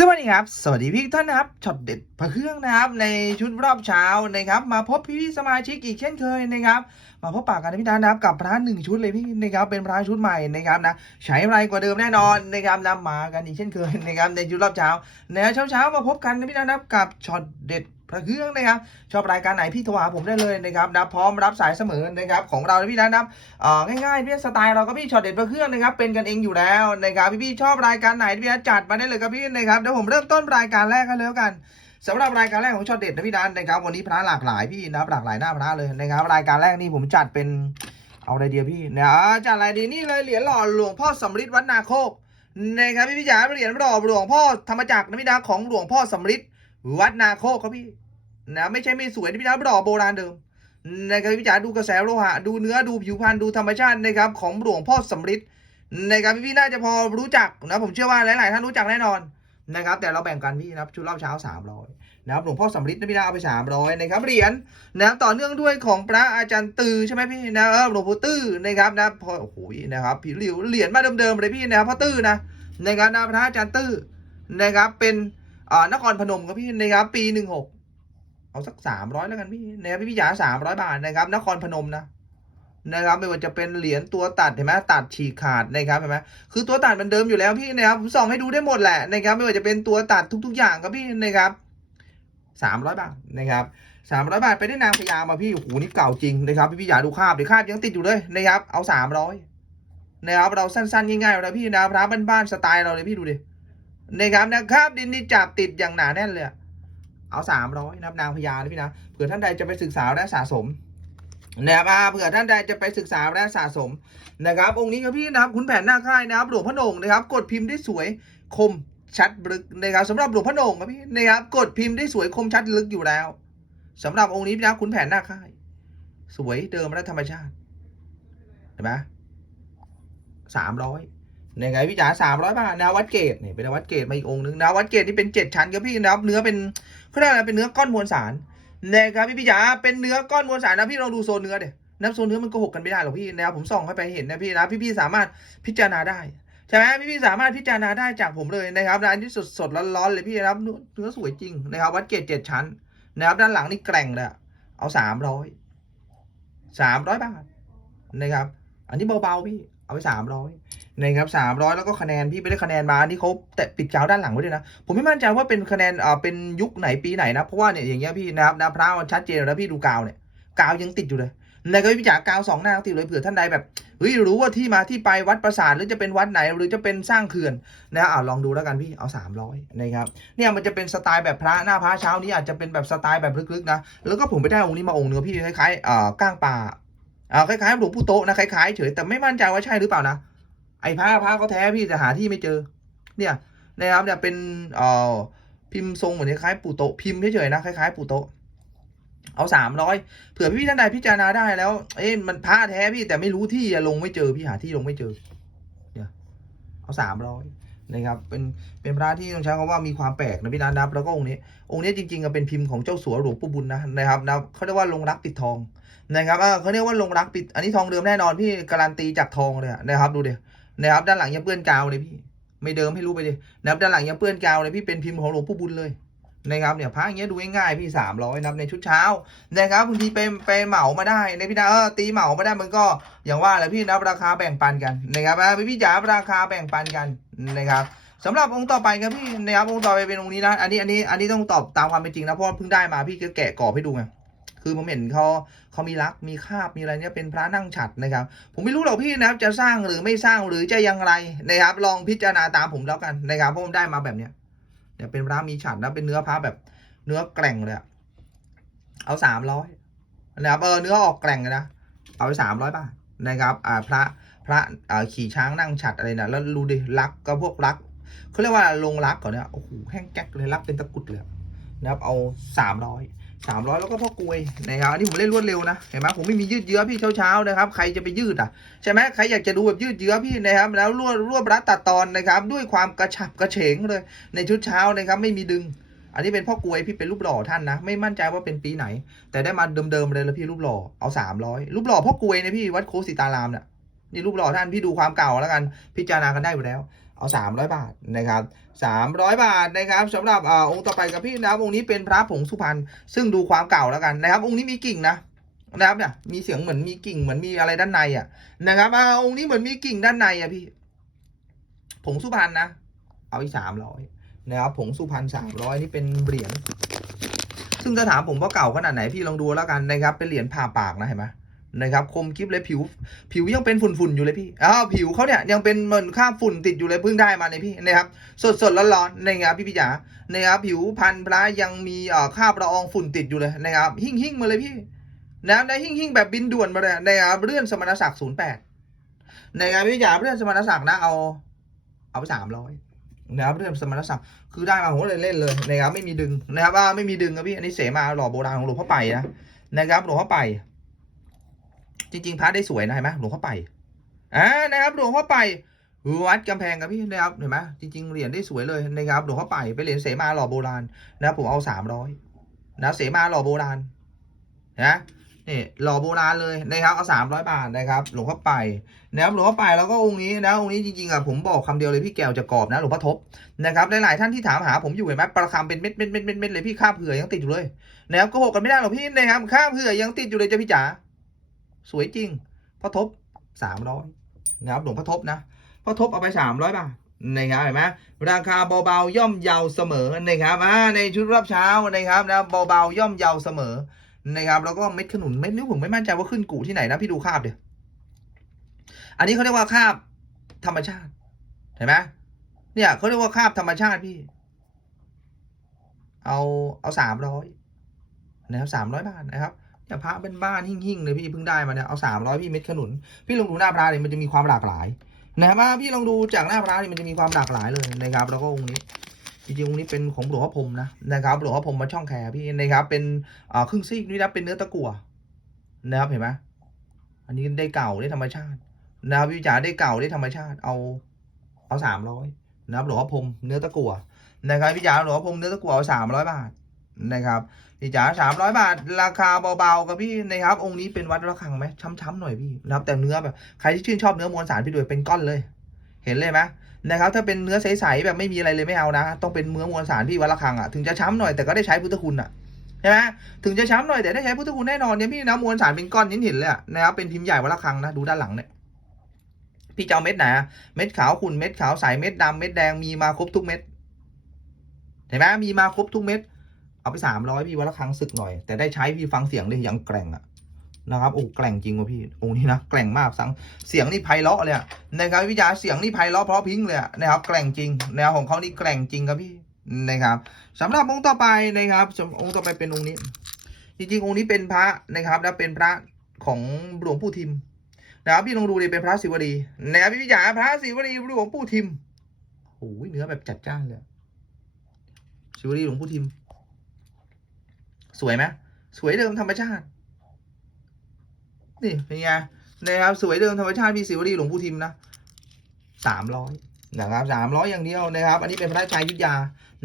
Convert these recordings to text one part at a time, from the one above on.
สวัสดีครับ สวัสดีพี่ท่านนะครับช็อตเด็ดพระเครื่องนะครับในชุดรอบเช้านะครับ มาพบพี่ๆสมาชิกอีกเช่นเคยนะครับมาพบปากกันพี่นันนะครับกับพระหนึ่งชุดเลยพี่นะครับเป็นพระชุดใหม่นะครับนะใช้ไรกว่าเดิมแน่นอนนะครับนำมากันอีกเช่นเคยนะครับในชุดรอบเช้าในเช้าเช้ามาพบกันนะพี่นันนะครับกับช็อตเด็ด พระเครื่องนะครับ ชอบรายการไหนพี่โทรหาผมได้เลยนะครับนะพร้อมรับสายเสมอนะครับของเรานพี่นะครับง่ายๆพี่สไตล์เราก็พี่ช็อตเด็ดพระเครื่องนะครับเป็นกันเองอยู่แล้วนะครับพี่ๆชอบรายการไหนพี่นัทจัดมาได้เลยครับพี่นะครับเดี๋ยวผมเริ่มต้นรายการแรกกันแล้วกันสำหรับรายการแรกของช็อตเด็ดนะพี่นัทนะครับวันนี้พระหลากหลายพี่นะครับหลากหลายหน้าพระเลยนะครับรายการแรกนี่ผมจัดเป็นเอาอะไรเดียวพี่นะอ่าจัดอะไรดีนี่เลยเหรียญหล่อหลวงพ่อสำริดวัดนาโคกนะครับพี่พี่จ๋าเหรียญหล่อหลวงพ่อธรรมจักรนะพี่นะของหลวงพ่อสำริด วัดนาโคกครับพี่นะไม่ใช่ไม่สวยนะพี่นะหล่อโบราณเดิมนะครับพี่จ๋าดูกระแสโลหะดูเนื้อดูผิวพรรณดูธรรมชาตินะครับของหลวงพ่อสำริดนะครับพี่ๆน่าจะพอรู้จักนะผมเชื่อว่าหลายๆท่านรู้จักแน่นอนนะครับแต่เราแบ่งกันพี่นะครับชุดรอบเช้า 300นะครับหลวงพ่อสำริดนะพี่นะเอาไป 300นะครับเหรียญนะครับต่อเนื่องด้วยของพระอาจารย์ตือใช่ไหมพี่นะเออหลวงพ่อตื้อนะครับนะพอโอ้โหนะครับพี่เหรียญเหรียญมาเดิมๆเลยพี่นะครับพ่อตื้อนะนะครับนะพระอาจารย์ตื้อนะครับเป็น อ่านครพนมครับพี่นะครับ ปี16เอาสักสามร้อยแล้วกันพี่นะครับพี่พี่จ๋าสามร้อยบาทนะครับ นครพนมนะนะครับไม่ว่าจะเป็นเหรียญตัวตัดเห็นไหมตัดฉีกขาดนะครับเห็นไหมคือตัวตัดมันเดิมอยู่แล้วพี่นะครับผมส่องให้ดูได้หมดแหละนะครับ ไม่ว่าจะเป็นตัวตัดทุก ๆ อย่างครับพี่นะครับสามร้อยบาทนะครับสามร้อยบาทไปได้นางพญามาพี่โอ้โหนี่เก่าจริงนะครับพี่พี่จ๋าดูคาบเดี๋ยวคาบยังติดอยู่เลยนะครับเอาสามร้อยนะครับเราสั้นๆง่ายๆเราพี่นะพระบ้านๆสไตล์เราเลยพี่ดูดิ นะครับนะครับดินนี่จับติดอย่างหนาแน่นเลย เอาสามร้อยนับนางพญานะพี่นะเผื่อท่านใดจะไปศึกษาและสะสมนะครับอ่าเผื่อท่านใดจะไปศึกษาและสะสมนะครับ องค์นี้ครับพี่นะครับขุนแผนหน้าค่ายนะครับหลวงพ่อโหนงนะครับ กดพิมพ์ได้สวยคมชัดลึกนะครับสำหรับหลวงพ่อโหนงครับพี่นะครับ กดพิมพ์ได้สวยคมชัดลึกอยู่แล้วสำหรับองค์นี้พี่นะขุนแผนหน้าค่าย สวยเดิมและธรรมชาติเห็นไหมสามร้อย ยังไงพี่จ๋าสามร้อยบาทนะวัดเกตนี่เป็นวัดเกตมาอีกองค์หนึ่งนะวัดเกตนี่เป็นเจ็ดชั้นครับพี่นะครับเนื้อเป็นเขาเรียกอะไรเป็นเนื้อก้อนมวลสารนะครับพี่พี่จ๋าเป็นเนื้อก้อนมวลสารนะพี่ลองดูโซนเนื้อเดี๋ยน้ำโซนเนื้อมันโกหกกันไม่ได้หรอกพี่นะครับผมส่องให้ไปเห็นนะพี่นะพี่พี่สามารถพิจารณาได้ใช่ไหมพี่พี่สามารถพิจารณาได้จากผมเลยนะครับนะอันนี้สดสดร้อนๆเลยพี่นะครับเนื้อสวยจริงนะครับ วัดเกตเจ็ดชั้นนะครับด้านหลังนี่แกร่งเลยอะเอาสามร้อยสามร้อยบาทนะครับ อันนี้เบาๆพี่เอาไปสามร้อย นะครับสามร้อยแล้วก็คะแนนพี่ไปได้คะแนนมาอันนี่เขาแตะปิดกาวด้านหลังไว้ด้วยนะ ผมไม่มั่นใจว่าเป็นคะแนนอ่าเป็นยุคไหนปีไหนนะ เพราะว่าเนี่ยอย่างเงี้ยพี่นะครับนะพระมันชัดเจนแล้วพี่ดูกาวเนี่ยกาวยังติดอยู่เลยนะครับพี่จ๋ากาวสองหน้าติดเลยเผื่อท่านใดแบบเฮ้ยรู้ว่าที่มาที่ไปวัดประสาทหรือจะเป็นวัดไหนหรือจะเป็นสร้างเขื่อนนะอ่าลองดูแล้วกันพี่เอาสามร้อยนะครับเนี่ยมันจะเป็นสไตล์แบบพระหน้าพระเช้านี้อาจจะเป็นแบบสไตล์แบบลึกๆนะแล้วก็ผมไปได้องค์นี้มาองค์เนื้อพี่คล้ายๆอ่าก้างปลาอ่าคล้ายๆหลวงปู่โตนะคล้ายๆเฉยแต่ไม่มั่นใจว่าใช่หรือเปล่านะ ไอ้ผ้าผ้าเขาแท้พี่แต่หาที่ไม่เจอ เนี่ยนะครับเนี่ยเป็นเอ่อพิมพ์ทรงเหมือนคล้ายปูโตพิมพ์เฉยๆนะคล้ายๆปูโตเอาสามร้อยเผื่อพี่ท่านใดพิจารณาได้แล้ว เอ๊ะมันผ้าแท้พี่แต่ไม่รู้ที่ลงไม่เจอพี่หาที่ลงไม่เจอ เนี่ยเอาสามร้อยนะครับ เป็นเป็นพระที่ต้องใช้คำว่ามีความแปลกนะพี่นัทนับ แล้วก็องค์นี้ องค์นี้จริงๆอะเป็นพิมพ์ของเจ้าสัวหลวงปู่บุญนะนะครับนะเขาเรียกว่าลงรักปิดทองนะครับเขาเรียกว่าลงรักปิด อันนี้ทองเดิมแน่นอนพี่การันตีจากทองเลยนะครับดูเดิ นะครับด้านหลังยังเปื้อนกาวเลยพี่ ไม่เดิมให้รู้ไปดินะครับด้านหลังยังเปื้อนกาวเลยพี่เป็นพิมพ์ของหลวงปู่บุญเลยนะครับเนี่ยพระอย่างเงี้ยดูง่ายๆพี่สามร้อยนับในชุดเช้านะครับบางทีไปไปเหมามาได้ในพี่นะเออตีเหมามาได้มันก็อย่างว่าแหละพี่นะราคาแบ่งปันกันนะครับพี่พี่จ๋าราคาแบ่งปันกันนะครับสำหรับองค์ต่อไปครับพี่นะครับองค์ต่อไปเป็นองค์นี้นะอันนี้อันนี้อันนี้ต้องตอบตามความเป็นจริงนะเพราะเพิ่งได้มาพี่ก็แกะกรอบให้ดูไง คือผมเห็นเขาเขามีรักมีคาบมีอะไรเนี่ยเป็นพระนั่งฉัดนะครับ ผมไม่รู้หรอกพี่นะครับ จะสร้างหรือไม่สร้างหรือจะอยังไรนะครับ ลองพิจารณาตามผมแล้วกันนะครับเพราะผมได้มาแบบเนี้ยเนี่ยเป็นพระมีฉัดนะเป็นเนื้อพระแบบเนื้อแกร่งเลยอะเอาสามร้อยนะครับเออเนื้อออกแกร่งเลยนะเอาไปสามร้อยบาทนะครับ อ่าพระพระอ่าขี่ช้างนั่งฉัดอะไรนะแล้วดูดิรักก็พวกรักเขาเรียกว่าลงรักก่อนเนี่ยโอ้โหแห้งแก๊กเลยรักเป็นตะกุดเลยนะครับเอาสามร้อย สามร้อยแล้วก็พ่อกลวยนะครับอันนี้ผมเล่นรวดเร็วนะเห็นไหมผมไม่มียืดเยื้อพี่เช้าๆนะครับใครจะไปยืดอะใช่ไหมใครอยากจะดูแบบยืดเยื้อพี่นะครับแล้วรวบรวบรัดตัดตอนนะครับด้วยความกระฉับกระเฉงเลยในชุดเช้านะครับไม่มีดึง อันนี้เป็นพ่อกลวยพี่เป็นรูปหล่อท่านนะ ไม่มั่นใจว่าเป็นปีไหน แต่ได้มาเดิมๆเลยแล้วพี่รูปหล่อเอาสามร้อยรูปหล่อพ่อกลวยนะพี่วัดโคสิตารามเนี่ยนี่รูปหล่อท่านพี่ดูความเก่าแล้วกัน พิจารณากันได้อยู่แล้ว เอาสามร้อยบาทนะครับสามร้อยบาทนะครับสำหรับอองค์ต่อไปกับพี่นะครับองค์นี้เป็นพระผงสุพรรณซึ่งดูความเก่าแล้วกันนะครับ องค์นี้มีกิ่งนะนะครับเนี่ยมีเสียงเหมือนมีกิ่งเหมือนมีอะไรด้านในอะนะครับอ่าองค์นี้เหมือนมีกิ่งด้านในอะพี่ ผงสุพรรณนะเอาอีกสามร้อยนะครับผงสุพรรณสามร้อยนี่เป็นเหรียญซึ่งถ้าถามผมว่าเก่าขนาดไหนพี่ลองดูแล้วกันนะครับเป็นเหรียญผ่าปากนะเห็นไหม นะครับคมกริบเลยผิว ผิวยังเป็นฝุ่นๆอยู่เลยพี่อ้าวผิวเขาเนี่ยยังเป็นเหมือนคราฝุ่นติดอยู่เลยเพิ่งได้มาเนี่ยพี่นะครับสดๆร้อนๆนะครับพี่พี่จ๋านะครับผิวพันธุ์พระยังมีเอ่อคราบละอองฝุ่นติดอยู่เลยนะครับหิ่งหิ่งมาเลยพี่นะครับได้หิ่งหิ่งแบบบินด่วนมาเลยนะครับเลื่อนสมณศักดิ์ศูนย์แปดนะครับพี่จ๋าเลื่อนสมณศักดิ์นะเอาเอาไปสามร้อยนะครับเลื่อนสมณศักดิ์คือได้มาผมก็เลยเล่นเลยนะครับไม่มีดึงนะครับว่าไม่มีดึงครับพี่อันนี้เสมาหล่อโบราณของหลวงพ่อไปนะนะครับหลวงพ่อไป จริง ๆพระได้สวยนะเห็นไหมหลวงพ่อไปอ่านะครับหลวงพ่อไปวัดกำแพงครับพี่นะครับเห็นไหมจริง ๆเหรียญได้สวยเลยนะครับหลวงพ่อไปเป็นเหรียญเสมาหล่อโบราณนะผมเอาสามร้อยนะเสมาหล่อโบราณนะนี่หล่อโบราณเลยนะครับเอาสามร้อยบาทนะครับ หลวงพ่อไปนะครับหลวงพ่อไปแล้วก็องค์นี้นะองค์นี้จริงๆอะผมบอกคำเดียวเลยพี่แก้วจะกรอบนะหลวงพ่อทบนะครับหลายๆท่านที่ถามหาผมอยู่เห็นไหมประคำเป็นเม็ดเม็ดเม็ดเม็ดเลยพี่ข้าเผื่อยังติดอยู่เลยนะครับโก็หกกันไม่ได้หรอกพี่นะครับข้าเผื่อยังติดอยู่เลยจ้ะพี่จ๋า สวยจริงพ่อทบสามร้อยนะครับหลวงพ่อทบนะพอทบเอาไปสามร้อยบาทนะครับเห็นไหมราคาเบาๆย่อมเยาเสมอนะครับอ่าในชุดรอบเช้านะครับนะเบาๆย่อมเยาเสมอนะครับแล้วก็เม็ดขนุนเม็ดนี้ผมไม่มั่นใจว่าขึ้นกูที่ไหนนะพี่ดูคาบเดี๋ยวอันนี้เขาเรียกว่าคาบธรรมชาติเห็นไหมเนี่ยเขาเรียกว่าคาบธรรมชาติพี่ เอาเอาสามร้อยนะครับสามร้อยบาทนะครับ อย่พระเป็นบ้านหิ่งๆเลยพี่เพิ่งได้มาเนี่ยเอาสามร้อยพี่เม็ดขนุน พี่ลองดูหน้าพระเนี่ยมันจะมีความหลากหลายนะครับพี่ลองดูจากหน้าพระนี่ยมันจะมีความหลากหลายเลยนะครับ แล้วก็องค์นี้จริงๆองค์นี้เป็นของหลวงพ่อพรมนะนะครับหลวงพ่อพรมมาช่องแคร์พี่นะครับ เป็นครึ่งซีกนี่นะเป็นเนื้อตะกั่วนะครับเห็นไหมอันนี้ได้เก่าได้ธรรมชาตินะครับพี่จ๋าได้เก่าได้ธรรมชาติเอาเอาสามร้อยนะครับหลวงพ่อพรมเนื้อตะกั่วนะครับพี่จ๋าหลวงพ่อพรมเนื้อตะกั่วเอาสามร้อยบาทนะครับ พี่จ๋าสามร้อยบาท ราคาเบาๆกับพี่นะครับ องค์นี้เป็นวัดระฆังไหมช้ำๆหน่อยพี่นะครับ แต่เนื้อแบบใครที่ชื่นชอบเนื้อมวลสารพี่ดูเป็นก้อนเลย เห็นเลยไหมนะครับ ถ้าเป็นเนื้อใสๆแบบไม่มีอะไรเลยไม่เอานะ ต้องเป็นเนื้อมวลสารพี่วัดระฆังอะถึงจะช้ำหน่อยแต่ก็ได้ใช้พุทธคุณอะใช่ไหมถึงจะช้ำหน่อยแต่ได้ใช้พุทธคุณแน่นอนเนี่ยพี่นะมวลสารเป็นก้อนนิ้นเห็นเลยนะครับเป็นพิมพ์ใหญ่วัดระฆังนะดูด้านหลังเนี่ยพี่จะเอาเม็ดไหนอะเม็ดขาวขุ่นเม็ดขาวใสเม็ดดำเม็ดแดงมีมาครบทุกเม็ดเห็นไหมมีมาครบทุกเม็ด เอาไปสามร้อยพี่วัดระฆังศึกหน่อย แต่ได้ใช้พี่ฟังเสียงเลยยังแกร่งอะนะครับโอ้แกร่งจริงว่ะพี่องค์นี้นะแกร่งมากสังเสียงนี่ไพเราะเลยนะครับวิจารเสียงนี่ไพเราะเพราะพิงเลยนะครับแกร่งจริงแนวของเขานี่แกร่งจริงครับพี่นะครับสำหรับองค์ต่อไปนะครับองค์ต่อไปเป็นองค์นี้ จริงๆองค์นี้เป็นพระนะครับ แล้วเป็นพระของหลวงปู่ทิมนะครับพี่ลองดูดิเป็นพระศิวลีนะครับพี่วิจารณ์พระศิวลีหลวงปู่ทิมโอ้ยเนื้อแบบจัดจ้านเลยศิวลีหลวงปู่ทิม สวยไหมสวยเดิมธรรมชาติ นี่เป็นไงนะครับ สวยเดิมธรรมชาติพี่สิวลีหลวงปู่ทิมนะสามร้อยนะครับสามร้อยอย่างเดียวนะครับ อันนี้เป็นพระชัยยุทธยา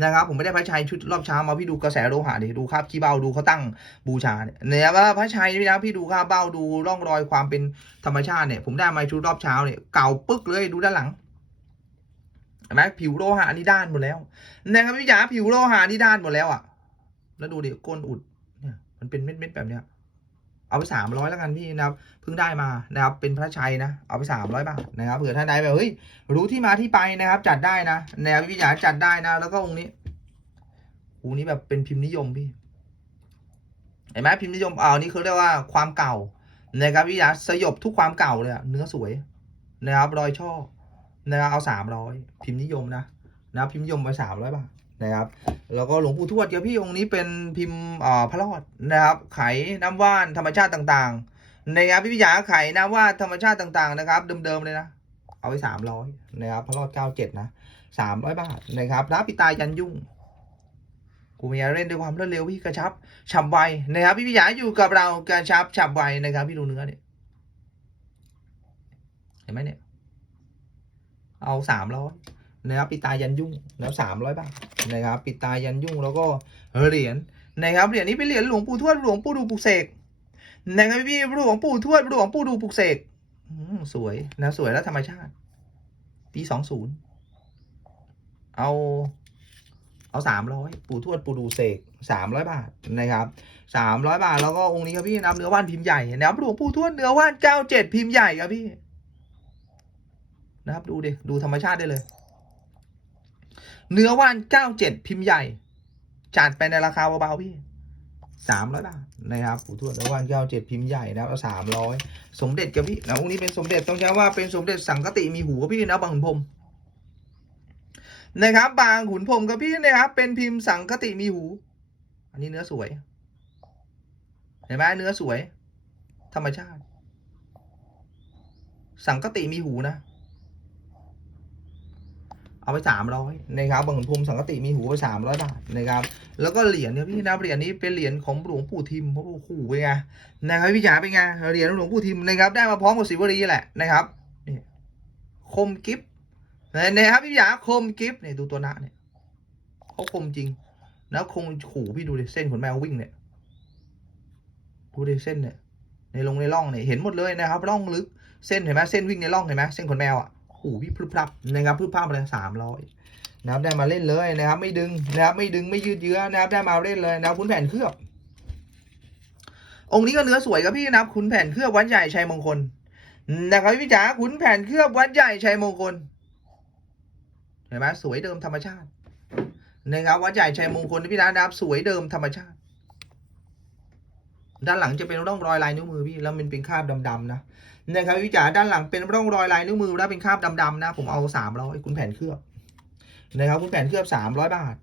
นะครับ ผมไม่ได้พระชัยชุดรอบเช้ามาพี่ดูกระแสโลหะดิดูคาบขี้เบ้าดูเขาตั้งบูชาเนี่ยนะครับว่าพระชัยนี่นะพี่ดูคาบเบ้าดูร่องรอยความเป็นธรรมชาติเนี่ย ผมได้มาชุดรอบเช้าเนี่ยเก่าปึ๊กเลยดูด้านหลังเห็นไหมผิวโลหะนี่ด้านหมดแล้วนะครับพี่จ๋าผิวโลหะนี่ด้านหมดแล้วอะ แล้วดูดิก้นอุด มันเป็นเม็ดๆแบบเนี้ย เอาไปสามร้อยแล้วกันพี่นะครับเพิ่งได้มานะครับ เป็นพระชัยนะ เอาไปสามร้อยบาทนะครับเผื่อท่านใดแบบเฮ้ยรู้ที่มาที่ไปนะครับ จัดได้นะแนววิทยาจัดได้นะ แล้วก็องค์นี้องค์นี้แบบเป็นพิมพ์นิยมพี่เห็นไหมพิมพ์นิยมเอานี่เขาเรียกว่าความเก่านะครับวิทยาสยบทุกความเก่าเลยอะเนื้อสวยนะครับรอยช่อนะครับเอาสามร้อยพิมพ์นิยมนะนะพิมพ์นิยมไปสามร้อยบาท นะครับ แล้วก็หลวงปู่ทวดครับพี่องค์นี้เป็นพิมพ์อ่าพระรอดนะครับ ไขน้ำว่านธรรมชาติต่างๆนะครับพี่พิยาไขน้ำว่านธรรมชาติต่างๆนะครับ เดิมๆเลยนะเอาไปสามร้อยนะครับพระรอดเก้าเจ็ดนะสามร้อยบาทนะครับพระปิตายันยุ่งกูมีเล่นด้วยความรวดเร็วพี่กระชับฉับไวนะครับพี่พิยาอยู่กับเรากระชับฉับไวนะครับพี่ดูเนื้อเนี่ยเห็นไหมเนี่ยเอาสามร้อย นะครับปิตายันยุ่งแล้วสามร้อยบาทนะครับปิตายันยุ่งแล้วก็เหรียญนะครับเหรียญนี้เป็นเหรียญหลวงปู่ทวดหลวงปู่ดูปลุกเสกนะครับพี่หลวงปู่ทวดหลวงปู่ดูปลุกเสกสวยนะสวยและธรรมชาติ ปีสองศูนย์เอาเอาสามร้อยปู่ทวดปู่ดูเสกสามร้อยบาทนะครับสามร้อยบาทแล้วก็องค์นี้ครับพี่นะครับเนื้อว่านพิมพ์ใหญ่นะครับหลวงปู่ทวดเนื้อว่านเก้าเจ็ดพิมพ์ใหญ่ครับพี่นะครับดูดิดูธรรมชาติได้เลย เนื้อว่านเก้าเจ็ดพิมพ์ใหญ่ จัดไปในราคาเบาๆพี่สามร้อยบาทนะครับปู่ทวดเนื้อว่านเก้าเจ็ดพิมพ์ใหญ่นะครับสามร้อยสมเด็จกับพี่นะองค์นี้เป็นสมเด็จต้องใช้ว่าเป็นสมเด็จสังกติมีหูกับพี่นะบางขุนพรมนะครับ บางขุนพรมกับพี่นะครับ เป็นพิมพ์สังกติมีหู อันนี้เนื้อสวยเห็นไหมเนื้อสวย ธรรมชาติ สังกติมีหูนะ เอาไปสามร้อยนะครับบางขุนพรมสังกติมีหูไปสามร้อยบาทนะครับ แล้วก็เหรียญเนี่ยพี่นะเหรียญนี้เป็นเหรียญของหลวงปู่ทิมเพราะว่าโอ้โหเป็นไงนะครับพี่จ๋าเป็นไงเหรียญหลวงปู่ทิมนะครับได้มาพร้อมกับศิวลีแหละนะครับนี่คมกิฟนะครับพี่จ๋าคมกิฟเนี่ยดูตัวหน้าเนี่ยเขาคมจริงแล้วคงขู่พี่ดูดิเส้นขนแมววิ่งเนี่ยดูดิเส้นเนี่ยในลงในร่องเนี่ยเห็นหมดเลยนะครับร่องลึกเส้นเห็นไหมเส้นวิ่งในร่องเห็นไหมเส้นขนแมวอะ ขู่พี่พรึบพรับนะครับพรึบพรับเลยสามร้อยนะครับได้มาเล่นเลยนะครับ ไม่ดึงนะครับไม่ดึงไม่ยืดเยื้อนะครับได้มาเล่นเลยนะครับคุณแผ่นเคลือบ องค์นี้ก็เนื้อสวยครับพี่นะครับคุณแผ่นเคลือบวัดใหญ่ชัยมงคลนะครับพี่จ๋าขุนแผ่นเคลือบวัดใหญ่ชัยมงคลเห็นไหมสวยเดิมธรรมชาตินะครับวัดใหญ่ชัยมงคลพี่นะนะครับ สวยเดิมธรรมชาติ ด้านหลังจะเป็นร่องรอยลายนิ้วมือพี่แล้วมันเป็นคราบดำๆนะ นะครับพี่จ๋าด้านหลังเป็นร่องรอยลายนิ้วมือแล้วเป็นคราบดำๆนะ ผมเอาสามร้อยคุณแผ่นเคลือบนะครับคุณแผ่นเคลือบสามร้อยบาท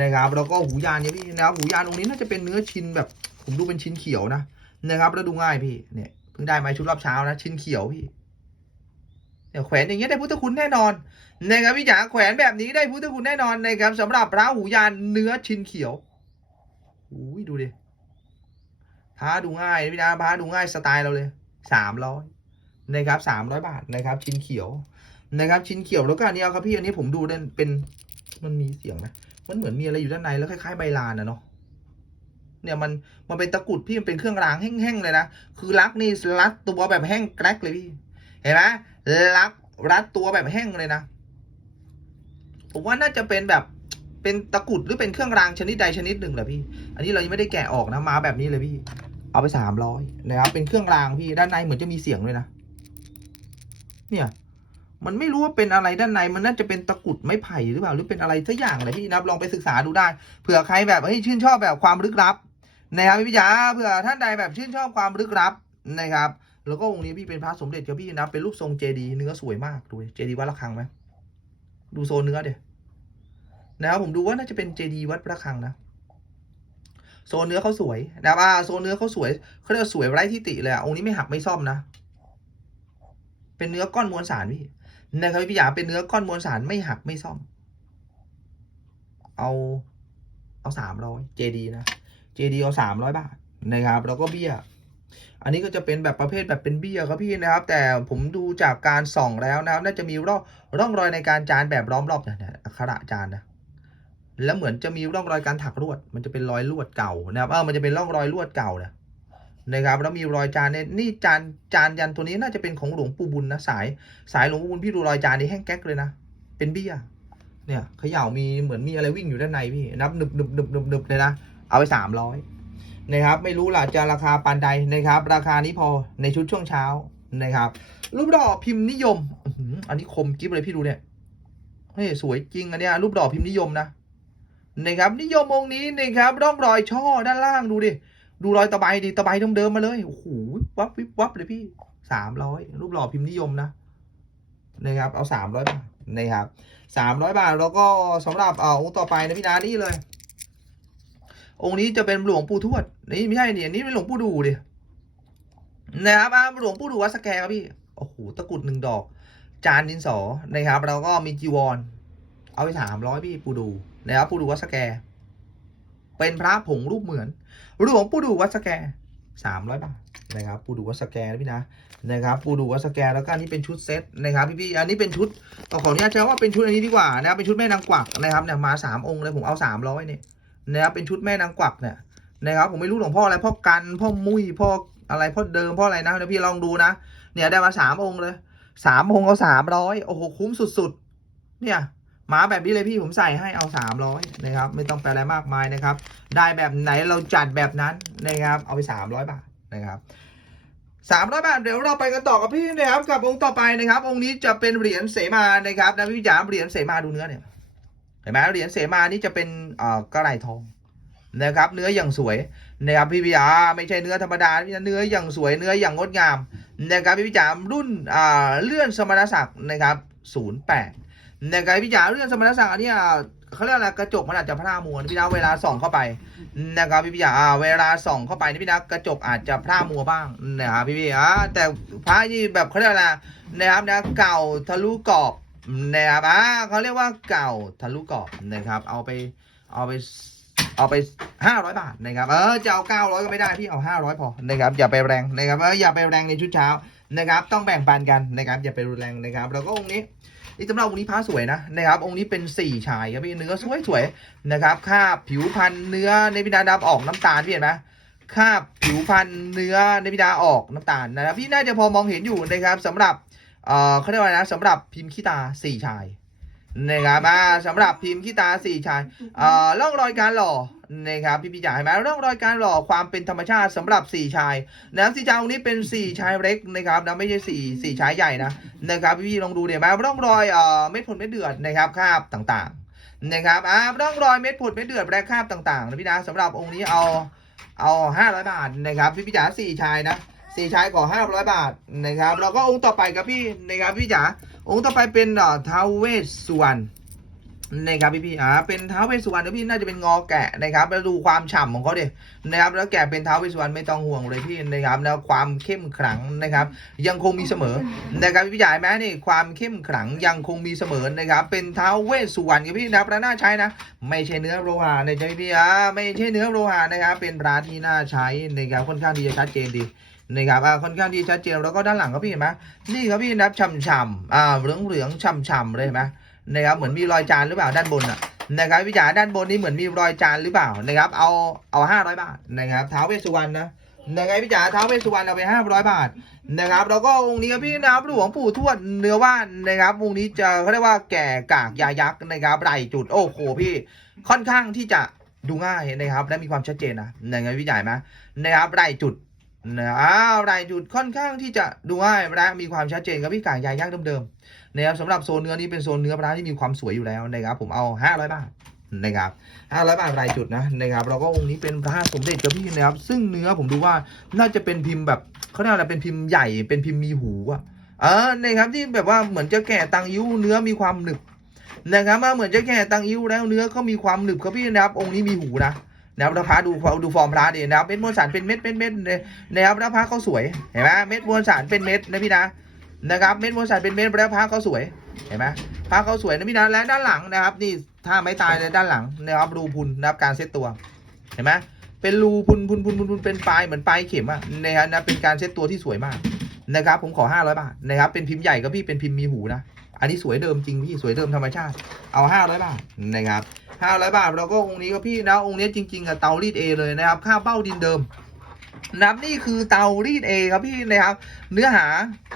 นะครับแล้วก็หูยานเนี่ยพี่นะครับหูยานตรงนี้น่าจะเป็นเนื้อชิ้นแบบ ผมดูเป็นชิ้นเขียวนะนะครับแล้วดูง่ายพี่เนี่ยเพิ่งได้มาชุดรอบเช้านะชิ้นเขียวพี่เนี่ยแขวนอย่างเงี้ยได้พุทธคุณแน่นอนนะครับพี่จ๋าแขวนแบบนี้ได้พุทธคุณแน่นอนนะครับสำหรับพระหูยานเนื้อชิ้นเขียวอุ้ยดูดิพระดูง่ายพี่นะพระดูง่ายสไตล์เราเลย สามร้อยนะครับสามร้อยบาทนะครับ ชิ้นเขียวนะครับ ชิ้นเขียวแล้วก็อันนี้เอาครับพี่อันนี้ผมดูเด่นเป็นมันมีเสียงไหมมันเหมือนมีอะไรอยู่ด้านในแล้วคล้ายๆใบลานนะเนาะเนี่ยมันมันเป็นตะกุดพี่มันเป็นเครื่องรางแห้งๆเลยนะคือรักนี่รัดตัวแบบแห้งแกรกเลยพี่เห็นไหมรักรัดตัวแบบแห้งเลยนะผมว่าน่าจะเป็นแบบเป็นตะกุดหรือเป็นเครื่องรางชนิดใดชนิดหนึ่งแหละพี่ อันนี้เรายังไม่ได้แกะออกนะมาแบบนี้เลยพี่ เอาไปสามร้อยนะครับ เป็นเครื่องรางพี่ด้านในเหมือนจะมีเสียงด้วยนะ เนี่ย มันไม่รู้ว่าเป็นอะไรด้านในมันน่าจะเป็นตะกุดไม้ไผ่หรือเปล่าหรือเป็นอะไรสักอย่างอะไรพี่นะลองไปศึกษาดูได้เผื่อใครแบบเฮ้ยชื่นชอบแบบความลึกลับนะครับพี่จ๋าเผื่อท่านใดแบบชื่นชอบความลึกลับนะครับ แล้วก็องค์นี้พี่เป็นพระสมเด็จครับพี่นะเป็นรูปทรงเจดีย์เนื้อสวยมากดูเจดีย์วัดระฆังไหมดูโซนเนื้อเดี๋ยนะครับผมดูว่าน่าจะเป็นเจดีย์วัดระฆังนะ โซนเนื้อเขาสวยนะครับอ่าโซนเนื้อเขาสวยเขาเรียกสวยไร้ที่ติเลยอะองค์นี้ไม่หักไม่ซ่อมนะ เป็นเนื้อก้อนมวลสารพี่นะครับพี่หยาเป็นเนื้อก้อนมวลสารไม่หักไม่ซ่อม เอาเอาสามร้อยเจดีนะเจดีเอาสามร้อยบาทนะครับ แล้วก็เบี้ย อันนี้ก็จะเป็นแบบประเภทแบบเป็นเบี้ยครับพี่นะครับ แต่ผมดูจากการส่องแล้วนะครับ น่าจะมีร่องร่องรอยในการจานแบบล้อมรอบเนี่ยเนี่ยอักขระจานนะ แล้วเหมือนจะมีร่องรอยการถักลวด มันจะเป็นรอยลวดเก่านะครับเออมันจะเป็นร่องรอยลวดเก่านะนะครับแล้วมีรอยจานเนี่ยนี่จานจานยันตัวนี้น่าจะเป็นของหลวงปู่บุญนะสาย สายหลวงปู่บุญพี่ดูรอยจานนี้แห้งแก๊กเลยนะเป็นเบี้ยเนี่ยเขย่ามีเหมือนมีอะไรวิ่งอยู่ด้านในพี่นับหนึบหนึบหนึบหนึบหนึบเลยนะเอาไปสามร้อยนะครับไม่รู้ล่ะจะราคาปานใดนะครับ ราคานี้พอในชุดช่วงเช้านะครับ รูปดอกพิมพ์นิยมอันนี้คมกิ๊บเลยพี่ดูเนี่ยเฮ้ยสวยจริงอันเนี้ยรูปดอกพิมพ์นิยมนะ นะครับนิยมองค์นี้นะครับร่องรอยช่อด้านล่างดูดิดูรอยตะไบดิตะไบเดิมๆมาเลยโอ้โหวับวิบวับเลยพี่สามร้อยรูปหล่อพิมพ์นิยมนะนะครับเอาสามร้อยบาทนะครับสามร้อยบาทแล้วก็สำหรับเอ่องค์ต่อไปนะพี่นานี่เลย องค์นี้จะเป็นหลวงปู่ทวดนี่ไม่ใช่เนี่ยนี่เป็นหลวงปู่ดูดินะครับอ่าหลวงปู่ดูวัดสแกครับพี่โอ้โหตะกรุดหนึ่งดอก จานดินสอนะครับแล้วก็มีจีวร เอาไปสามร้อยพี่ปู่ดู นะครับปู่ดูวัดสแก เป็นพระผงรูปเหมือนหลวงปู่ดูวัดสแกสามร้อยบาทนะครับปูดูวัดสแกนะพี่นะนะครับปูดูวัดสแกแล้วก็อันนี้เป็นชุดเซตนะครับพี่พี่ๆอันนี้เป็นชุดขออนุญาตใช้ว่าเป็นชุดอันนี้ดีกว่านะครับเป็นชุดแม่นางกวักนะครับเนี่ยมาสามองค์เลยผมเอาสามร้อยเนี่ยนะครับเป็นชุดแม่นางกวักเนี่ยนะครับผมไม่รู้หลวงพ่ออะไรพ่อกันพ่อมุ้ยพ่ออะไรพ่อเดิมพ่ออะไรนะเดี๋ยวพี่ลองดูนะเนี่ยได้มาสามองค์เลยสามองค์เอาสามร้อยโอ้โหคุ้มสุดๆเนี่ย หมาแบบนี้เลยพี่ผมใส่ให้เอา 300นะครับไม่ต้องแปลอะไรมากมายนะครับ ได้แบบไหนเราจัดแบบนั้นนะครับเอาไป 300 บาทนะครับ300บาทเดี๋ยวเราไปกันต่อกับพี่นะครับกับองค์ต่อไปนะครับ องค์นี้จะเป็นเหรียญเสมานะครับนะพี่จ๋าเหรียญเสมาดูเนื้อเนี่ยเห็นไหมเหรียญเสมานี่จะเป็นเอ่อกระไรทองนะครับ เนื้ออย่างสวยนะครับพี่พี่จ๋าไม่ใช่เนื้อธรรมดาเนื้ออย่างสวยเนื้ออย่างงดงามนะครับพี่พี่จ๋ารุ่นอ่าเลื่อนสมณศักดิ์นะครับ08นะครับพี่จ๋าเลื่อนสมณศักดิ์อันเนี้ยเขาเรียกอะไรกระจกมันอาจจะพร่ามัวนะพี่นะเวลาส่องเข้าไปนะครับพี่พี่อ่าเวลาส่องเข้าไปนี่พี่นะกระจกอาจจะพร่ามัวบ้างนะครับพี่พี่อ่าแต่พระนี่แบบเขาเรียกอะไรนะครับนะเก่าทะลุกรอบนะครับอ่าเขาเรียกว่าเก่าทะลุกรอบนะครับ เอาไปเอาไปเอาไปห้าร้อยบาทนะครับเออจะเอาเก้าร้อยก็ไม่ได้พี่เอาห้าร้อยพอนะครับอย่าไปแรงนะครับเอออย่าไปแรงในชุดเช้านะครับ ต้องแบ่งปันกันนะครับอย่าไปรุนแรงนะครับ แล้วก็องค์นี้ นี่สำหรับองค์นี้พระสวยนะนะครับ องค์นี้เป็นสี่ชายครับพี่เนื้อสวยสวยนะครับคาบผิวพันธุ์เนื้อในพิดาดำออกน้ำตาลพี่เห็นไหมคาบผิวพันธุ์เนื้อในพิดาออกน้ำตาลนะครับพี่น่าจะพอมองเห็นอยู่นะครับสำหรับเอ่อเขาเรียกว่าอะไรนะสำหรับพิมพ์ขี้ตาสี่ชาย นะครับอ่าสำหรับพิมพ์ขี้ตาสี่ชายเอ่อร่องรอยการหล่อนะครับพี่พี่จ๋าเห็นไหมร่องรอยการหล่อความเป็นธรรมชาติสำหรับสี่ชายนะครับสี่ชายองค์นี้เป็นสี่ชายเล็กนะครับนะไม่ใช่สี่สี่ชายใหญ่นะนะครับพี่พี่ลองดูเนี่ยไหมร่องรอยเอ่อเม็ดผลเม็ดเดือดนะครับคราบต่างๆนะครับอ่าร่องรอยเม็ดผุดเม็ดเดือดแร่คราบต่างๆนะพี่นะสำหรับองค์นี้เอาเอาห้าร้อยบาทนะครับพี่พี่จ๋าสี่ชายนะสี่ชายก่อห้าร้อยบาทนะครับแล้วก็องค์ต่อไปครับพี่นะครับพี่จ๋า องค์ต่อไปเป็นเอ่อท้าวเวสสุวรรณนะครับพี่พี่อ่าเป็นท้าวเวสสุวรรณนะพี่น่าจะเป็นงอแกะนะครับแล้วดูความฉ่ำของเขาดินะครับแล้วแกะเป็นท้าวเวสสุวรรณไม่ต้องห่วงเลยพี่นะครับแล้วความเข้มขลังนะครับ ยังคงมีเสมอนะครับพี่ใหญ่แม้นี่ความเข้มขลังยังคงมีเสมอนะครับเป็นเท้าวเวสสุวรรณครับพี่นะพระน่าใช้นะ ไม่ใช่เนื้อโลหะนะจ๊ะพี่อะไม่ใช่เนื้อโลหะนะครับเป็นพระที่น่าใช้นะครับค่อนข้างที่จะชัดเจนดี นะครับอ่าค่อนข้างที่ชัดเจนแล้วก็ด้านหลังครับพี่เห็นไหมนี่ครับพี่นับฉ่ำๆอ่าเหลืองเหลืองๆฉ่ำๆเลยเห็นไหมนะครับเหมือนมีรอยจานหรือเปล่าด้านบนอะนะครับพี่จ๋าด้านบนนี่เหมือนมีรอยจานหรือเปล่านะครับ เอาเอาห้าร้อยบาทนะครับท้าวเวสสุวรรณนะนะครับพี่จ๋าท้าวเวสสุวรรณเอาไปห้าร้อยบาทนะครับแล้วก็องค์นี้ครับพี่นะครับหลวงปู่ทวดเนื้อว่านนะครับองค์นี้จะเขาเรียกว่าแก่กากยายักษ์นะครับไหลจุดโอ้โหพี่ค่อนข้างที่จะดูง่ายนะครับและมีความชัดเจนนะนะครับพี่ใหญ่ไหมนะครับไหลจุด นะอ้าวไหลจุดค่อนข้างที่จะดูง่ายและมีความชัดเจนกับพี่กากยายักษ์เดิมๆนะครับสำหรับโซนเนื้อนี้เป็นโซนเนื้อปลาที่มีความสวยอยู่แล้วนะครับผมเอาห้าร้อยบาทนะครับห้าร้อยบาทรายจุดนะนะครับแล้วก็องค์นี้เป็นพระสมเด็จกับพี่นะครับ ซึ่งเนื้อผมดูว่าน่าจะเป็นพิมพ์แบบเขาเรียกอะไรเป็นพิมพ์ใหญ่เป็นพิมพ์มีหูอะเออนะครับที่แบบว่าเหมือนจะแก่ตังยิ้วเนื้อมีความหนึบนะครับมาเหมือนจะแก่ตังยิ้วแล้วเนื้อก็มีความหนึบครับพี่นะครับองค์นี้มีหูนะ นะครับแล้วพระดูดูฟอร์มพระดีนะครับเม็ดมวลสารเป็นเม็ดเป็นเม็ดเลยนะครับแล้วพระเขาสวยเห็นไหมเม็ดมวลสารเป็นเม็ดนะพี่นะนะครับเม็ดมวลสารเป็นเม็ดแล้วพระเขาสวยเห็นไหมพระเขาสวยนะพี่นะและด้านหลังนะครับ นี่ถ้าไม่ตายเลยด้านหลังนะครับรูพุนนะครับการเซตตัวเห็นไหมเป็นรูพุนพุนพุนพุนพุนเป็นปลายเหมือนปลายเข็มอะนะครับเป็นการเซตตัวที่สวยมากนะครับผมขอ500บาทนะครับเป็นพิมพ์ใหญ่ก็พี่เป็นพิมพ์มีหูนะ อันนี้สวยเดิมจริงพี่สวยเดิมธรรมชาติ เอา500บาทนะครับ500บาทแล้วก็องค์นี้ก็พี่นะองค์นี้จริงๆอะเตารีดเอเลยนะครับค่าเบ้าดินเดิมนับนี่คือเตารีดเอครับพี่นะครับ เนื้อหา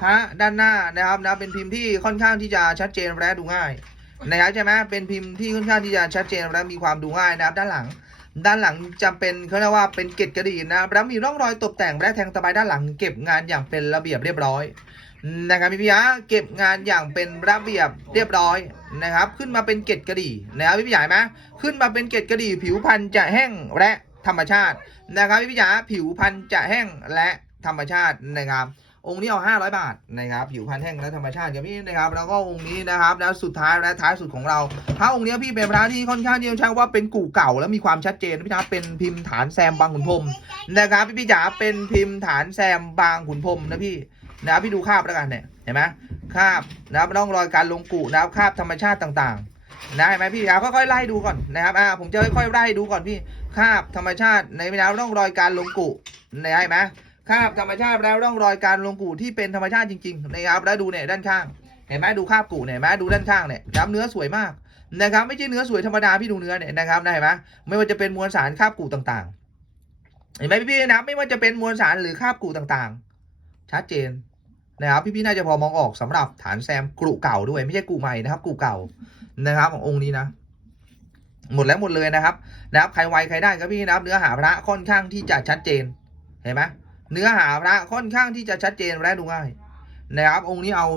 พระด้านหน้านะครับนะเป็นพิมพ์ที่ค่อนข้างที่จะชัดเจนและดูง่ายนะครับใช่ไหมเป็นพิมพ์ที่ค่อนข้างที่จะชัดเจนและมีความดูง่ายนะครับ ด้านหลัง ด้านหลังจะเป็นเขาเรียกว่าเป็นเกล็ดกระดิ่งนะครับแล้วมีร่องรอยตกแต่งและแทงตะไบด้านหลังเก็บงานอย่างเป็นระเบียบเรียบร้อย นะครับพี่พี่ยะเก็บงานอย่างเป็นระเบียบเรียบร้อยนะครับ ขึ้นมาเป็นเกล็ดกระดิ่นะครับพี่พี่ใหญ่ไหมขึ้นมาเป็นเกล็ดกระดิ่ผิวพันธุ์จะแห้งและธรรมชาตินะครับพี่พี่จ๋าผิวพันธุ์จะแห้งและธรรมชาตินะครับ องค์นี้เอา 500 บาทนะครับผิวพันธุ์แห้งและธรรมชาติกับพี่นะครับแล้วก็องค์นี้นะครับแล้วสุดท้ายและท้ายสุดของเราพระองค์นี้พี่เป็นพระที่ค่อนข้างที่จะใช้ว่าเป็นกู่เก่าและมีความชัดเจนพี่นะเป็นพิมพ์ฐานแซมบางขุนพรมนะครับพี่พี่จ๋าเป็นพิมพ์ฐานแซมบางขุนพรมนะพี่ นะครับพี่ดูคาบแล้วกันเนี่ยเห็นไหมคาบนะครับร่องรอยการลงกุนะครับคาบธรรมชาติต่างๆนะเห็นไหมพี่ครับค่อยๆไล่ดูก่อนนะครับอ่าผมจะค่อยๆไล่ดูก่อนพี่คาบธรรมชาติในนะครับร่องรอยการลงกุนะเห็นไหมคาบธรรมชาติแล้วร่องรอยการลงกูที่เป็นธรรมชาติจริงๆนะครับแล้วดูเนี่ยด้านข้างเห็นไหมดูคาบกูเนี่ยเห็นไหมดูด้านข้างเนี่ยน้ำเนื้อสวยมากนะครับไม่ใช่เนื้อสวยธรรมดาพี่ดูเนื้อเนี่ยนะครับนะเห็นไหมไม่ว่าจะเป็นมวลสารคาบกูต่างๆเห็นไหมพี่ๆนะไม่ว่าจะเป็นมวลสารหรือคาบกูต่างๆ ชัดเจน นะครับพี่ๆน่าจะพอมองออกสำหรับฐานแซมกรุเก่าด้วย ไม่ใช่กูใหม่นะครับกูเก่านะครับ ขององค์นี้นะ หมดแล้วหมดเลยนะครับนะครับใครไวใครได้ครับพี่นะครับเนื้อหาพระค่อนข้างที่จะชัดเจนเห็นไหมเนื้อหาพระค่อนข้างที่จะชัดเจนและดูง่ายนะครับ องค์นี้เอา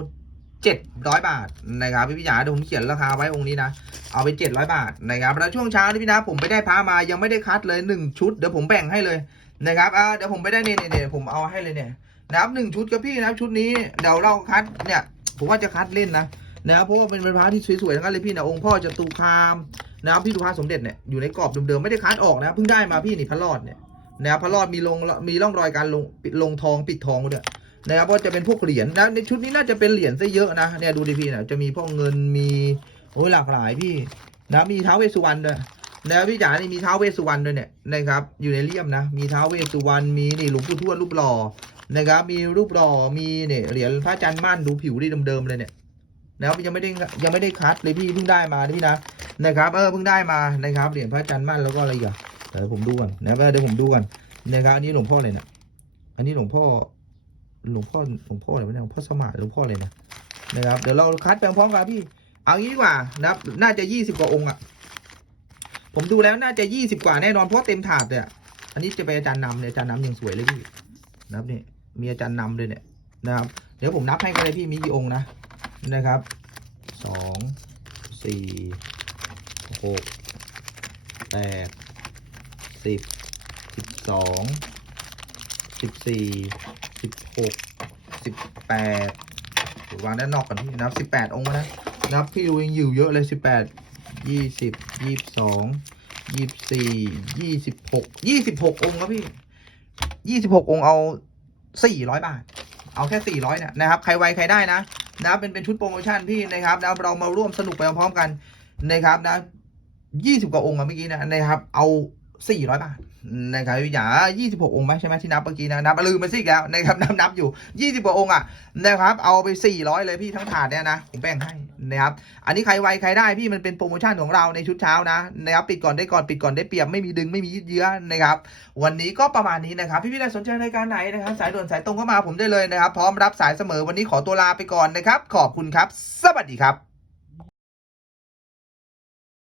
เจ็ดร้อยบาทนะครับพี่พิจารณาเดี๋ยวผมเขียนราคาไว้องค์นี้นะเอาไปเจ็ดร้อยบาทนะครับแล้วช่วงเช้านี่พี่นะผมไปได้พระมายังไม่ได้คัดเลยหนึ่งชุดเดี๋ยวผมแบ่งให้เลยนะครับอ่าเดี๋ยวผมไปได้เนี่ยเนี่ยผมเอาให้เลยเนี่ย นะครับหนึ่งชุดครับพี่นะครับชุดนี้เดี๋ยวเราคัดเนี่ยผมว่าจะคัดเล่นนะนะครับเพราะว่าเป็นพระที่สวยๆทั้งนั้นเลยพี่นะองค์พ่อจตุคามนะครับพี่ดูพระสมเด็จเนี่ยอยู่ในกรอบเดิมๆไม่ได้คัดออกนะเพิ่งได้มาพี่นี่พระรอดเนี่ยนะครับพระรอดมีลงมีร่องรอยการลงลงทองปิดทองด้วยนะครับเพราะจะเป็นพวกเหรียญนะในชุดนี้น่าจะเป็นเหรียญซะเยอะนะเนี่ยดูดิพี่นะจะมีพวกเงินมีโอ้ยหลากหลายพี่นะมีท้าวเวสสุวรรณด้วยนะพี่จ๋านี่มีท้าวเวสสุวรรณด้วยเนี่ยนะครับอยู่ในเลี่ยมนะ มีท้าวเวสสุวรรณมีนี่หลวงปู่ทวดรูปหล่อ นะครับ มีรูปหล่อมีเนี่ยเหรียญพระอาจารย์มั่นดูผิวดีเดิมๆเลยเนี่ยนะครับยังไม่ได้ยังไม่ได้คัดเลยพี่เพิ่งได้มาพี่นะนะครับเออเพิ่งได้มานะครับเหรียญพระอาจารย์มั่นแล้วก็อะไรอีกอะเดี๋ยวผมดูก่อนนะก็เดี๋ยวผมดูก่อนนะครับอันนี้หลวงพ่อเลยนะอันนี้หลวงพ่อหลวงพ่อหลวงพ่ออะไรวะหลวงพ่อสมานหลวงพ่อเลยนะนะครับเดี๋ยวเราคัดไปพร้อมกันพี่ เอางี้ดีกว่านะครับน่าจะยี่สิบกว่าองค์อะผมดูแล้วน่าจะยี่สิบกว่าแน่นอนเพราะเต็มถาดเลยอะอันนี้จะเป็นอาจารย์นำเนี่ยอาจารย์นำยังสวยเลยพี่นะครับนี่ มีอาจารย์นำด้วยเนี่ยนะครับ เดี๋ยวผมนับให้ก็เลยพี่มีกี่องค์นะนะครับสองสี่หกแปดสิบสิบสองสิบสี่สิบหกสิบแปดวางด้านนอกก่อนพี่นับสิบแปดองค์นะนับพี่ดูยังอยู่เยอะเลยสิบแปดยี่สิบยี่สิบสองยี่สิบสี่ยี่สิบหกยี่สิบหกองค์ครับพี่ยี่สิบหกองค์เอา สี่ร้อยบาท เอาแค่สี่ร้อยเนี่ยนะครับ ใครไวใครได้นะนะครับเป็นเป็นชุดโปรโมชั่นพี่นะครับนะเรามาร่วมสนุกไปพร้อมๆกันนะครับนะยี่สิบกว่าองค์อะเมื่อกี้นะนะครับ เอา สี่ร้อยบาทนะครับพี่หยายี่สิบหกองค์ไหมใช่ไหมที่นับเมื่อกี้นะนับลืมไปสิอีกแล้วนะครับนับนับอยู่ยี่สิบกว่าองค์อะนะครับเอาไปสี่ร้อยเลยพี่ทั้งถาดเนี่ยนะผมแบ่งให้นะครับอันนี้ใครไวใครได้พี่มันเป็นโปรโมชั่นของเราในชุดเช้านะนะครับปิดก่อนได้ก่อนปิดก่อนได้เปรียบไม่มีดึงไม่มียืดเยื้อนะครับวันนี้ก็ประมาณนี้นะครับพี่พี่ใดสนใจรายการไหนนะครับสายด่วนสายตรงเข้ามาผมได้เลยนะครับพร้อมรับสายเสมอวันนี้ขอตัวลาไปก่อนนะครับขอบคุณครับ สวัสดีครับ